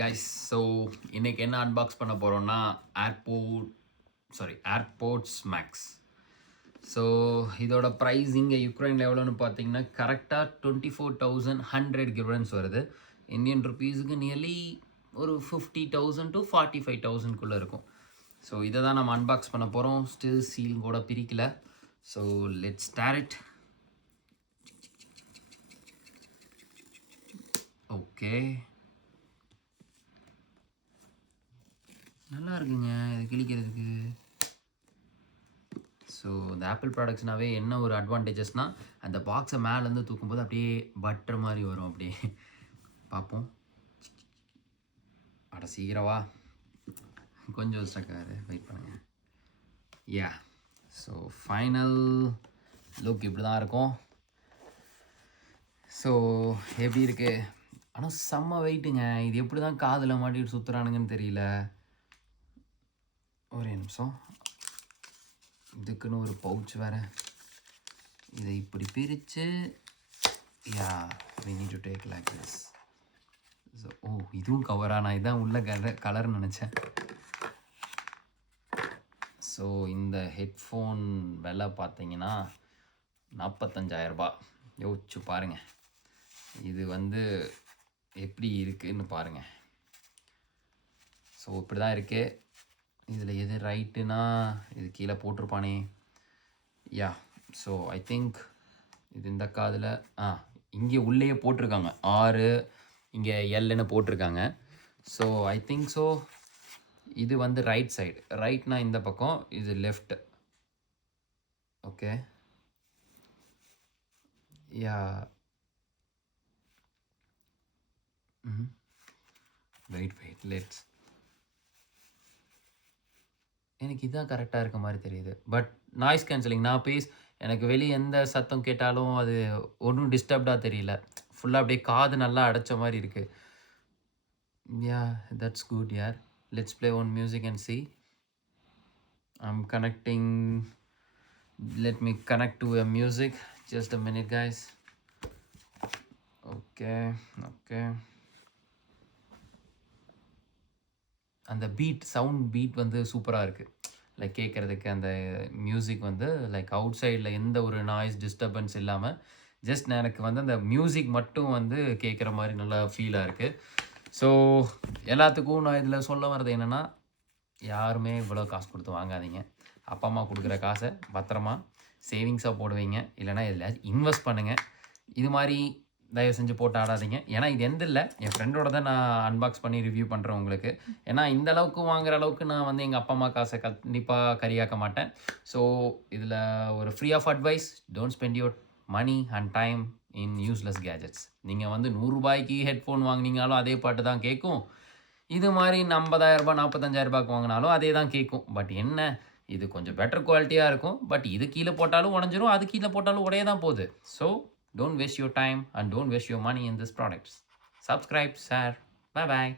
Guys so இன்றைக்கி என்ன unbox பண்ண போகிறோன்னா ஏர்போர்ட்ஸ் மேக்ஸ். ஸோ இதோட ப்ரைஸ் இங்கே யுக்ரைனில் எவ்வளோன்னு பார்த்தீங்கன்னா கரெக்டாக 24,100 கிவரன்ஸ் வருது. இந்தியன் ருப்பீஸுக்கு நியர்லி ஒரு 50,000 to 45,000 இருக்கும். ஸோ இதை தான் நம்ம அன்பாக்ஸ் பண்ண போகிறோம். ஸ்டில் சீல் கூட பிரிக்கல. So let's start it. Okay, நல்லா இருக்குங்க இது கிழிக்கிறதுக்கு. ஸோ இந்த ஆப்பிள் ப்ராடக்ட்ஸ்னாவே என்ன ஒரு அட்வான்டேஜஸ்னால் அந்த பாக்ஸை மேலேருந்து தூக்கும்போது அப்படியே பட்டர் மாதிரி வரும். அப்படியே பார்ப்போம். அட சீக்கிரவா, கொஞ்சம் ஸ்டக்காரு, வெயிட் பண்ணுங்கள். யா, ஸோ ஃபைனல் லுக் இப்படி தான் இருக்கும். ஸோ எப்படி இருக்குது? ஆனால் செம்ம வெயிட்டுங்க. இது எப்படி தான் காதில் மாட்டிட்டு சுற்றுறானுங்கன்னு தெரியல. ஒரே நிமிஷம், இதுக்குன்னு ஒரு பவுச் வேறு. இதை இப்படி பிரித்து யா we need to take like this. So இதுவும் கவரா? நான் இதான் உள்ள கலர்னு நினச்சேன். ஸோ இந்த ஹெட்ஃபோன் விலை பார்த்தீங்கன்னா 45,000 யோசிச்சு பாருங்கள். இது எப்படி இருக்குதுன்னு பாருங்கள். ஸோ இப்படி தான் இருக்குது. இதில் எது ரைட்டுனா இது கீழே போட்டிருப்பானே. யா, ஸோ ஐ திங்க் இது இந்த காதில் இங்கே உள்ளேயே போட்டிருக்காங்க 6, இங்கே எல்லுன்னு போட்டிருக்காங்க. ஸோ ஐ திங்க் ஸோ இது ரைட் சைடு. ரைட்னா இந்த பக்கம், இது left. Okay, yeah wait let's. எனக்கு இதுதான் கரெக்டாக இருக்க மாதிரி தெரியுது. பட் நாய்ஸ் கேன்சலிங், நான் எனக்கு வெளியே எந்த சத்தம் கேட்டாலும் அது ஒன்றும் டிஸ்டர்ப்டாக தெரியல. ஃபுல்லாக அப்படியே காது நல்லா அடைச்ச மாதிரி இருக்குது. யா, தட்ஸ் குட் யார். Let's play one music and C. I'm connecting. Let me connect to a music. Just a minute guys. Okay, அந்த சவுண்ட் பீட் சூப்பராக இருக்குது. லைக் கேட்குறதுக்கு அந்த மியூசிக் லைக் அவுட் சைடில் எந்த ஒரு நாய்ஸ் டிஸ்டர்பன்ஸ் இல்லாமல் ஜஸ்ட் எனக்கு அந்த மியூசிக் மட்டும் கேட்குற மாதிரி நல்லா ஃபீலாக இருக்குது. ஸோ எல்லாத்துக்கும் நான் இதில் சொல்ல வர்றது என்னென்னா, யாருமே இவ்வளோ காசு கொடுத்து வாங்காதீங்க. அப்பா அம்மா கொடுக்குற காசை பத்திரமா சேவிங்ஸாக போடுவீங்க, இல்லைனா எதில் இன்வெஸ்ட் பண்ணுங்கள். இது மாதிரி தயவு செஞ்சு போட்டு ஆடாதீங்க. ஏன்னா இது இல்லை, என் ஃப்ரெண்டோட தான் நான் அன்பாக்ஸ் பண்ணி ரிவ்யூ பண்ணுறேன் உங்களுக்கு. ஏன்னா இந்த அளவுக்கு வாங்குற அளவுக்கு நான் எங்கள் அப்பா அம்மா காசை கண்டிப்பாக கரியாக்க மாட்டேன். ஸோ இதில் ஒரு free of advice, don't spend your money and time in useless gadgets. நீங்கள் 100 ரூபாய்க்கு ஹெட்ஃபோன் வாங்கினீங்கனாலும் அதே பாட்டு தான் கேட்கும். இது மாதிரி 50,000 45,000 வாங்கினாலும் அதே தான் கேட்கும். பட் என்ன, இது கொஞ்சம் பெட்டர் குவாலிட்டியாக இருக்கும். பட் இது கீழே போட்டாலும் உடஞ்சிரும், அது கீழே போட்டாலும் உடைய தான் போகுது. So don't waste your time and don't waste your money in these products. Subscribe, share. Bye bye.